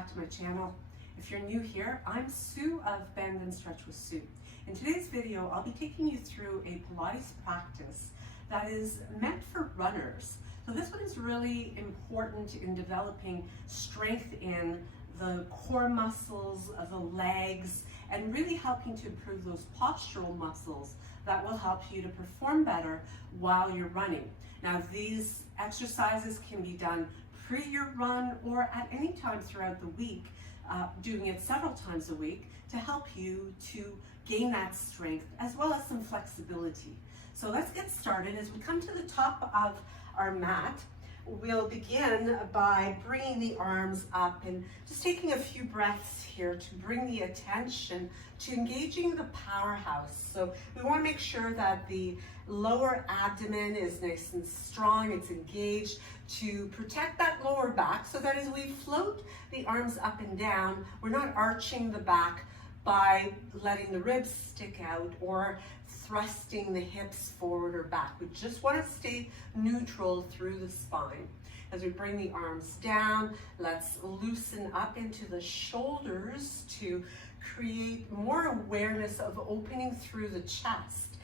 back to my channel. If you're new here, I'm Sue of Bendnstretch with Sue. In today's video, I'll be taking you through a Pilates practice that is meant for runners. So this one is really important in developing strength in the core muscles of the legs and really helping to improve those postural muscles that will help you to perform better while you're running. Now, these exercises can be done pre your run or at any time throughout the week, doing it several times a week to help you to gain that strength as well as some flexibility. So let's get started. As we come to the top of our mat, we'll begin by bringing the arms up and just taking a few breaths here to bring the attention to engaging the powerhouse. So we want to make sure that the lower abdomen is nice and strong, it's engaged to protect that lower back so that as we float the arms up and down, we're not arching the back by letting the ribs stick out or thrusting the hips forward or back. We just want to stay neutral through the spine. As we bring the arms down, let's loosen up into the shoulders to create more awareness of opening through the chest.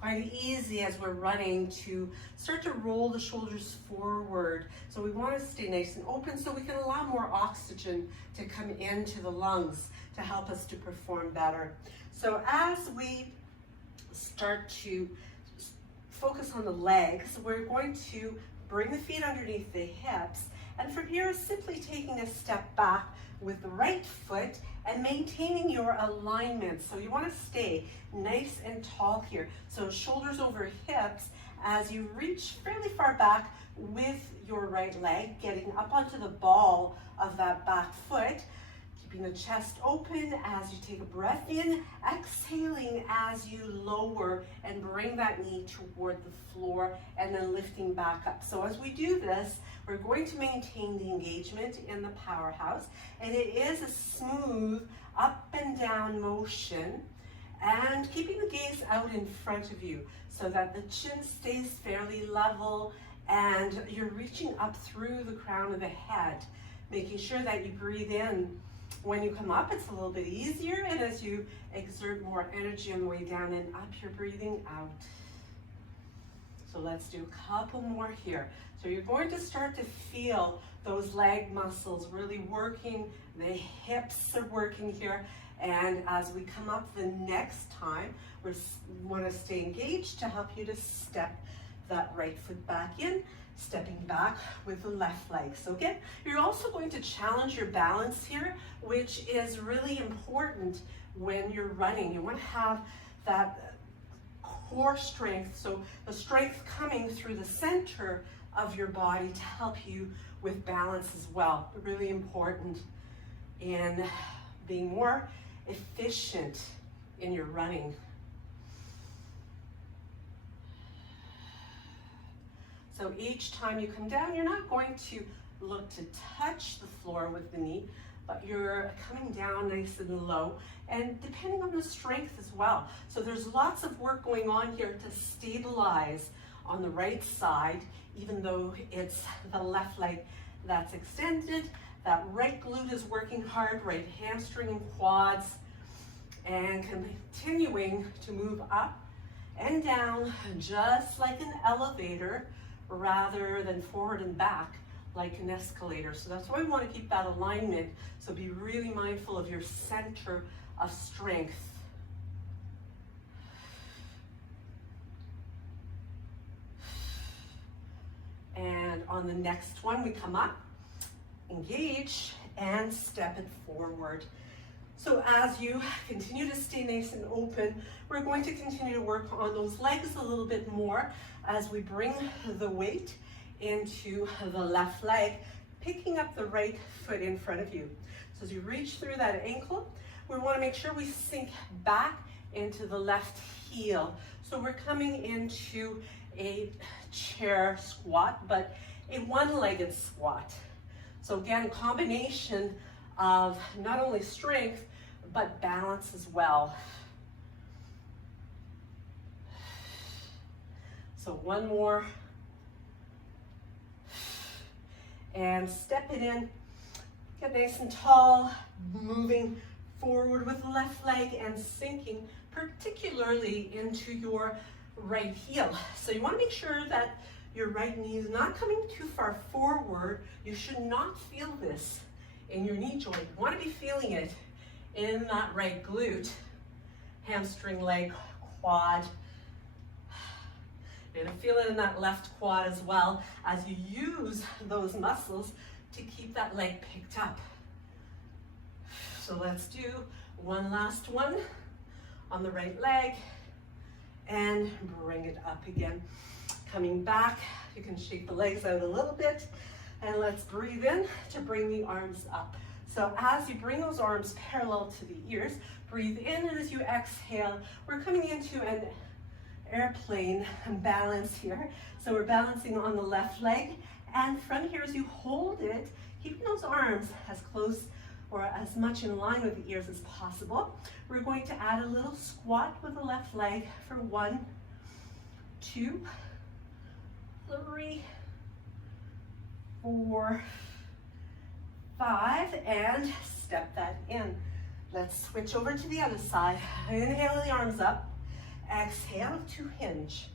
Quite easy as we're running to start to roll the shoulders forward. So we want to stay nice and open so we can allow more oxygen to come into the lungs to help us to perform better. So as we start to focus on the legs, we're going to bring the feet underneath the hips, and from here simply taking a step back with the right foot and maintaining your alignment. So you want to stay nice and tall here. So shoulders over hips as you reach fairly far back with your right leg, getting up onto the ball of that back foot, keeping the chest open as you take a breath in, exhaling as you lower and bring that knee toward the floor and then lifting back up. So as we do this, we're going to maintain the engagement in the powerhouse, and it is a smooth up and down motion and keeping the gaze out in front of you so that the chin stays fairly level and you're reaching up through the crown of the head, making sure that you breathe in. When you come up, it's a little bit easier, and as you exert more energy on the way down and up, you're breathing out. So let's do a couple more here. So you're going to start to feel those leg muscles really working, the hips are working here, and as we come up the next time, we want to stay engaged to help you to step that right foot back in, stepping back with the left leg. So again, you're also going to challenge your balance here, which is really important when you're running. You want to have that core strength, so the strength coming through the center of your body to help you with balance as well. Really important in being more efficient in your running. So each time you come down, you're not going to look to touch the floor with the knee, but you're coming down nice and low, and depending on the strength as well. So there's lots of work going on here to stabilize on the right side, even though it's the left leg that's extended. That right glute is working hard, right hamstring and quads, and continuing to move up and down just like an elevator rather than forward and back like an escalator. So that's why we want to keep that alignment. So be really mindful of your center of strength. And on the next one, we come up, engage, and step it forward. So as you continue to stay nice and open, we're going to continue to work on those legs a little bit more as we bring the weight into the left leg, picking up the right foot in front of you. So as you reach through that ankle, we want to make sure we sink back into the left heel. So we're coming into a chair squat, but a one-legged squat. So again, combination of not only strength, but balance as well. So one more. And step it in. Get nice and tall, moving forward with the left leg and sinking particularly into your right heel. So you want to make sure that your right knee is not coming too far forward. You should not feel this in your knee joint. You want to be feeling it in that right glute, hamstring, leg, quad. You're going to feel it in that left quad as well as you use those muscles to keep that leg picked up. So let's do one last one on the right leg and bring it up again. Coming back, you can shake the legs out a little bit, and let's breathe in to bring the arms up. So as you bring those arms parallel to the ears, breathe in, and as you exhale, we're coming into an airplane balance here. So we're balancing on the left leg, and from here as you hold it, keeping those arms as close or as much in line with the ears as possible. We're going to add a little squat with the left leg for 1, 2, 3, 4, 5, and step that in. Let's switch over to the other side. Inhale the arms up. Exhale to hinge.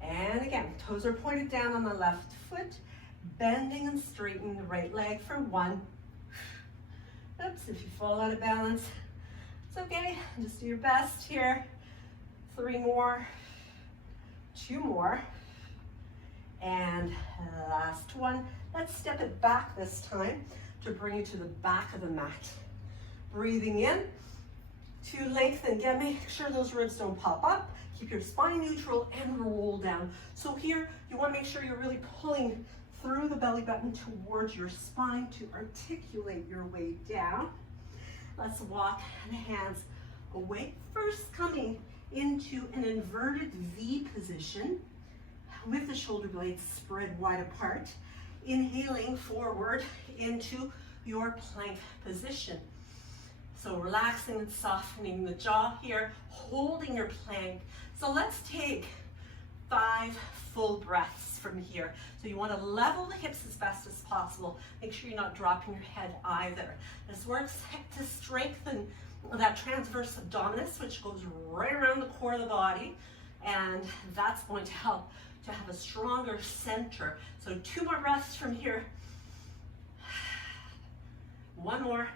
And again, toes are pointed down on the left foot, bending and straightening the right leg for 1. Oops, if you fall out of balance, it's okay. Just do your best here. 3 more, 2 more, and last one. Let's step it back this time to bring you to the back of the mat. Breathing in to lengthen. Again, make sure those ribs don't pop up. Keep your spine neutral and roll down. So here, you want to make sure you're really pulling through the belly button towards your spine to articulate your way down. Let's walk the hands away. First, coming into an inverted V position with the shoulder blades spread wide apart. Inhaling forward into your plank position. So relaxing and softening the jaw here, holding your plank. So let's take 5 full breaths from here. So you want to level the hips as best as possible. Make sure you're not dropping your head either. This works to strengthen that transverse abdominis, which goes right around the core of the body, and that's going to help to have a stronger center. So 2 more breaths from here. 1 more.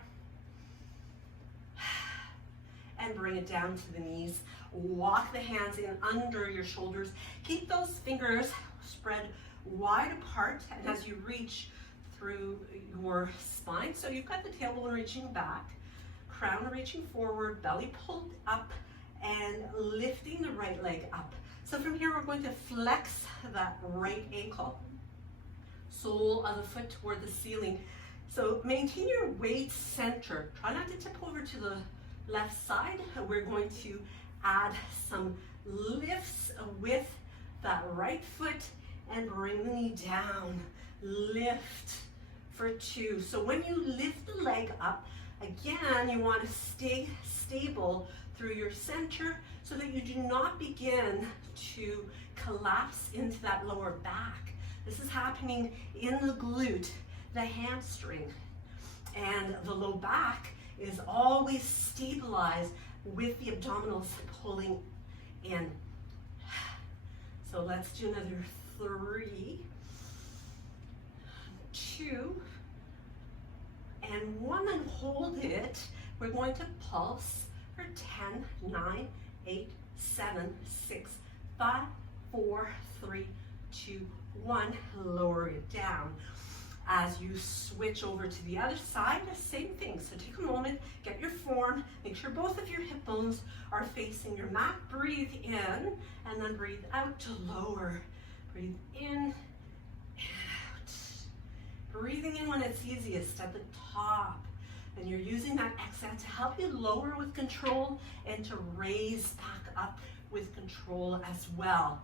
And bring it down to the knees. Walk the hands in under your shoulders. Keep those fingers spread wide apart, and as you reach through your spine, so you've got the tailbone reaching back, crown reaching forward, belly pulled up, and lifting the right leg up. So from here, we're going to flex that right ankle, sole of the foot toward the ceiling. So maintain your weight center. Try not to tip over to the left side. We're going to add some lifts with that right foot and bring the knee down. Lift for 2. So when you lift the leg up, again, you want to stay stable through your center so that you do not begin to collapse into that lower back. This is happening in the glute, the hamstring, and the low back is always stabilized with the abdominals pulling in. So let's do another 3, 2, and 1, and hold it. We're going to pulse for 10, 9, 8, 7, 6, 5, 4, 3, 2, 1. Lower it down. As you switch over to the other side, the same thing. So take a moment, get your form, make sure both of your hip bones are facing your mat. Breathe in, and then breathe out to lower. Breathe in, out. Breathing in when it's easiest at the top. And you're using that exhale to help you lower with control and to raise back up with control as well.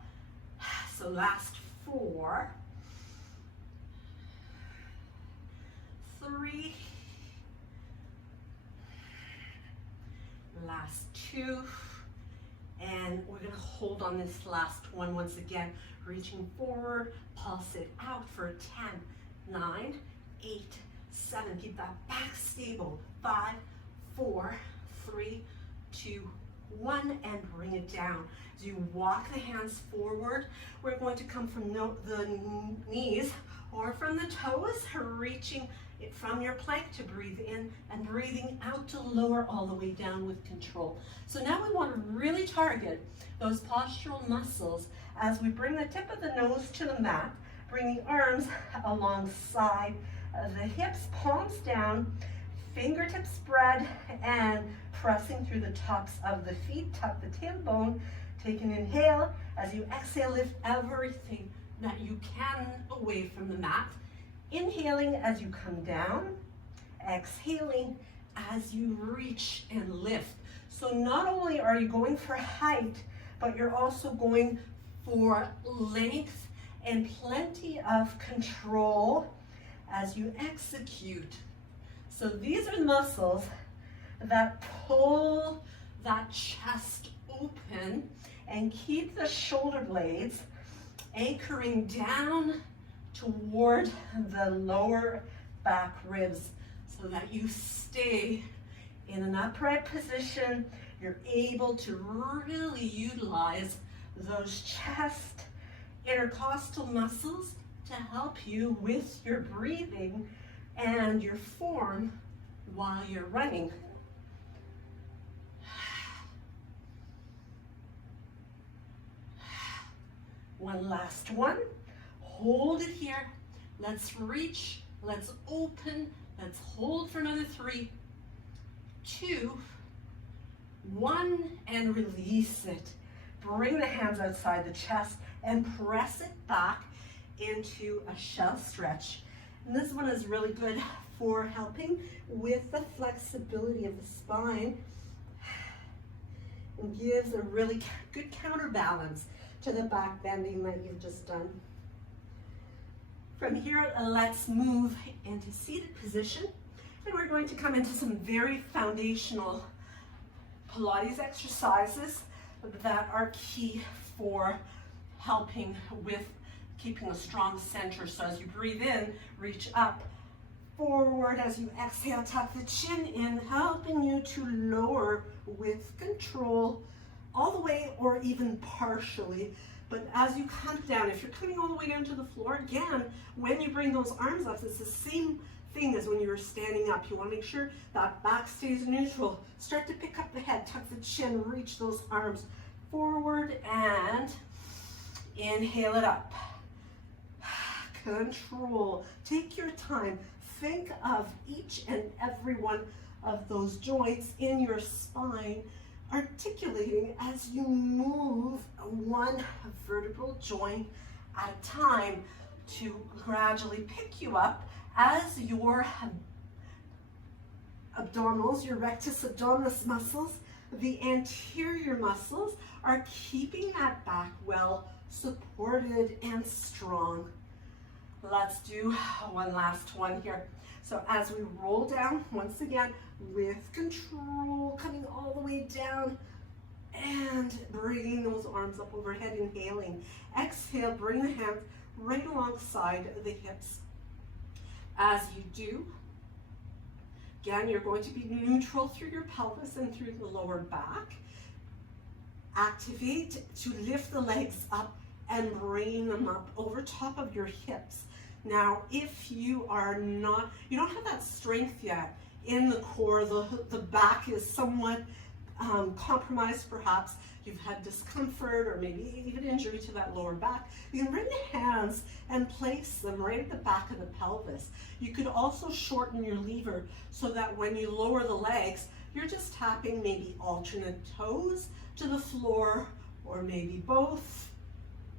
So last 4, 3, last 2, and we're going to hold on this last one once again, reaching forward, pulse it out for 10, 9, 8, 7. Keep that back stable. 5, 4, 3, 2, 1, and bring it down. As you walk the hands forward, we're going to come from the knees or from the toes, reaching it from your plank to breathe in and breathing out to lower all the way down with control. So now we want to really target those postural muscles as we bring the tip of the nose to the mat, bring the arms alongside the hips, palms down, fingertips spread, and pressing through the tops of the feet. Tuck the tailbone. Take an inhale. As you exhale, lift everything that you can away from the mat. Inhaling as you come down. Exhaling as you reach and lift. So not only are you going for height, but you're also going for length and plenty of control as you execute. So these are the muscles that pull that chest open and keep the shoulder blades anchoring down toward the lower back ribs so that you stay in an upright position. You're able to really utilize those chest intercostal muscles to help you with your breathing and your form while you're running. One last one. Hold it here. Let's reach. Let's open. Let's hold for another 3, 2, 1, and release it. Bring the hands outside the chest and press it back into a shell stretch. And this one is really good for helping with the flexibility of the spine and gives a really good counterbalance to the back bending that you've just done. From here, let's move into seated position, and we're going to come into some very foundational Pilates exercises that are key for helping with keeping a strong center. So as you breathe in, reach up, forward. As you exhale, tuck the chin in, helping you to lower with control all the way or even partially. But as you come down, if you're coming all the way down to the floor, again, when you bring those arms up, it's the same thing as when you were standing up. You want to make sure that back stays neutral. Start to pick up the head, tuck the chin, reach those arms forward, and inhale it up. Control. Take your time. Think of each and every one of those joints in your spine articulating as you move one vertebral joint at a time to gradually pick you up as your abdominals, your rectus abdominis muscles, the anterior muscles are keeping that back well supported and strong. Let's do one last one here. So as we roll down, once again, with control, coming all the way down and bringing those arms up overhead, inhaling. Exhale, bring the hands right alongside the hips. As you do, again, you're going to be neutral through your pelvis and through the lower back. Activate to lift the legs up and bring them up over top of your hips. Now, if you don't have that strength yet in the core, the back is somewhat compromised perhaps, you've had discomfort or maybe even injury to that lower back, you can bring the hands and place them right at the back of the pelvis. You could also shorten your lever so that when you lower the legs, you're just tapping maybe alternate toes to the floor or maybe both,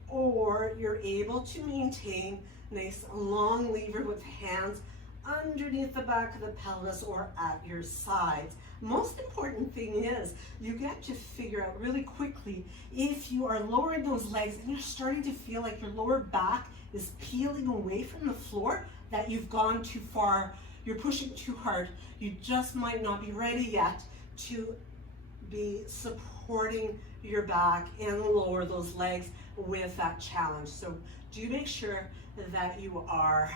or you're able to maintain nice long lever with hands underneath the back of the pelvis or at your sides. Most important thing is you get to figure out really quickly if you are lowering those legs and you're starting to feel like your lower back is peeling away from the floor, that you've gone too far, you're pushing too hard. You just might not be ready yet to be supporting your back and lower those legs with that challenge. So do make sure that you are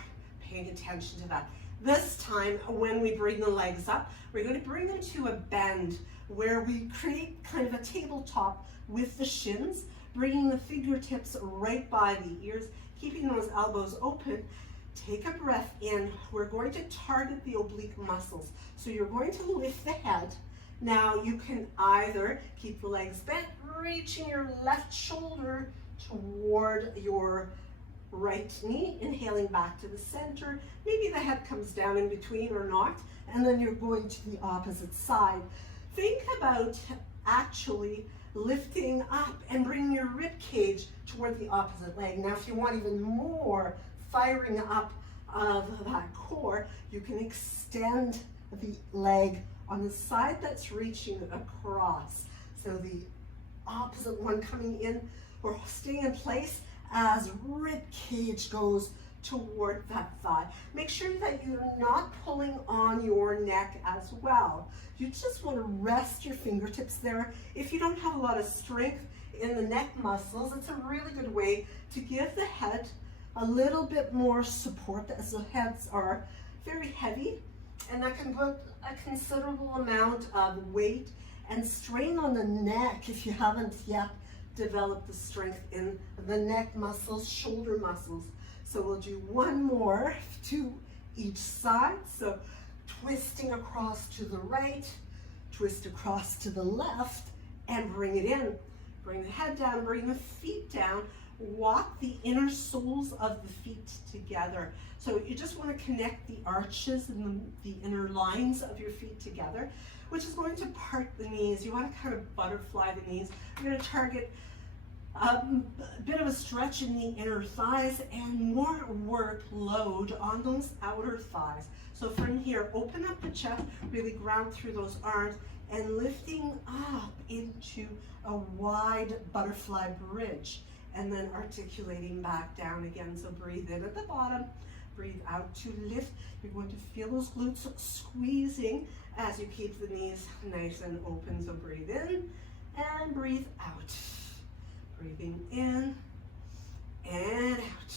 paying attention to that. This time, when we bring the legs up, we're going to bring them to a bend where we create kind of a tabletop with the shins, bringing the fingertips right by the ears, keeping those elbows open. Take a breath in. We're going to target the oblique muscles. So you're going to lift the head. Now you can either keep the legs bent, reaching your left shoulder toward your right knee, inhaling back to the center. Maybe the head comes down in between or not, and then you're going to the opposite side. Think about actually lifting up and bringing your rib cage toward the opposite leg. Now, if you want even more firing up of that core, you can extend the leg on the side that's reaching across. So the opposite one coming in or staying in place as rib cage goes toward that thigh. Make sure that you're not pulling on your neck as well. You just want to rest your fingertips there. If you don't have a lot of strength in the neck muscles, it's a really good way to give the head a little bit more support, as the heads are very heavy, and that can put a considerable amount of weight and strain on the neck if you haven't yet developed the strength in the neck muscles, shoulder muscles. So we'll do one more to each side. So twisting across to the right, twist across to the left, and bring it in. Bring the head down, bring the feet down. Walk the inner soles of the feet together. So you just want to connect the arches and the inner lines of your feet together, which is going to part the knees. You want to kind of butterfly the knees. You're going to target a bit of a stretch in the inner thighs and more workload on those outer thighs. So from here, open up the chest, really ground through those arms, and lifting up into a wide butterfly bridge, and then articulating back down again. So breathe in at the bottom, breathe out to lift. You're going to feel those glutes squeezing as you keep the knees nice and open. So breathe in and breathe out. Breathing in and out.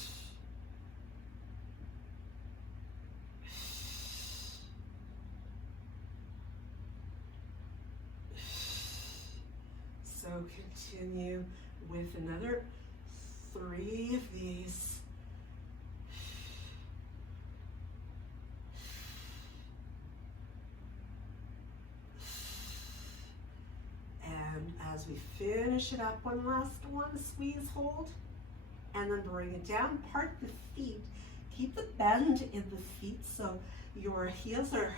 So continue with another 3 of these. And as we finish it up, one last one, squeeze, hold, and then bring it down. Part the feet. Keep the bend in the feet so your heels are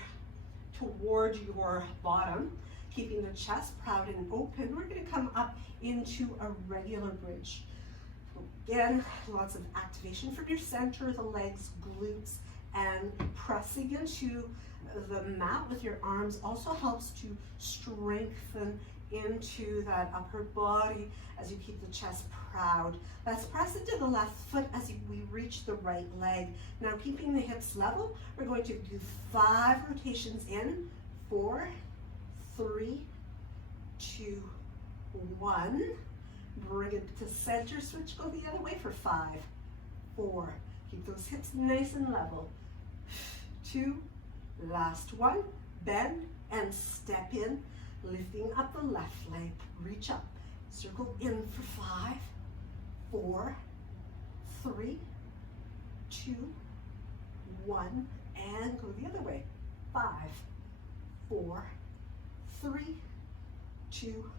toward your bottom, keeping the chest proud and open. We're going to come up into a regular bridge. Again, lots of activation from your center, the legs, glutes, and pressing into the mat with your arms also helps to strengthen into that upper body as you keep the chest proud. Let's press into the left foot as we reach the right leg. Now, keeping the hips level, we're going to do 5 rotations in. 4, 3, 2, 1. Bring it to center, switch, go the other way for 5, 4. Keep those hips nice and level. 2, last one. Bend and step in, lifting up the left leg. Reach up, circle in for 5, 4, 3, 2, 1, and go the other way. 5, 4, 3, 2,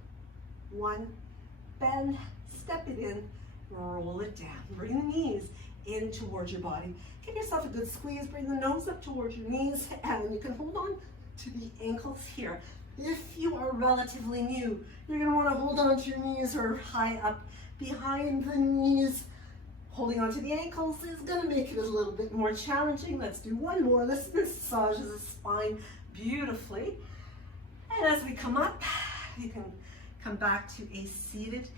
1. Bend, step it in, roll it down. Bring the knees in towards your body. Give yourself a good squeeze. Bring the nose up towards your knees, and you can hold on to the ankles here. If you are relatively new, you're going to want to hold on to your knees or high up behind the knees. Holding on to the ankles is going to make it a little bit more challenging. Let's do one more. This massages the spine beautifully. And as we come up, you can come back to a seated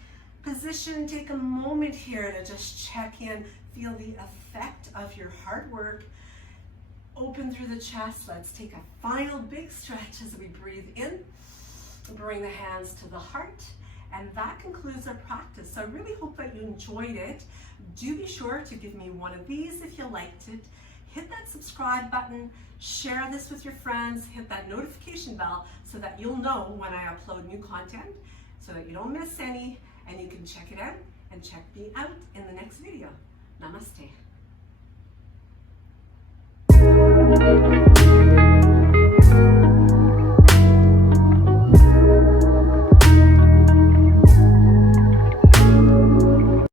position. Take a moment here to just check in, feel the effect of your hard work. Open through the chest. Let's take a final big stretch as we breathe in. Bring the hands to the heart. And that concludes our practice. So I really hope that you enjoyed it. Do be sure to give me one of these if you liked it. hit that subscribe button, share this with your friends, hit that notification bell so that you'll know when I upload new content, so that you don't miss any, and you can check it out and check me out in the next video. Namaste.